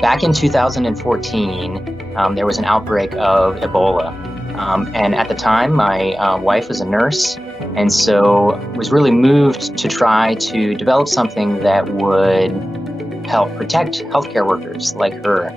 Back in 2014, there was an outbreak of Ebola. And at the time, my wife was a nurse, and so was really moved to try to develop something that would help protect healthcare workers like her.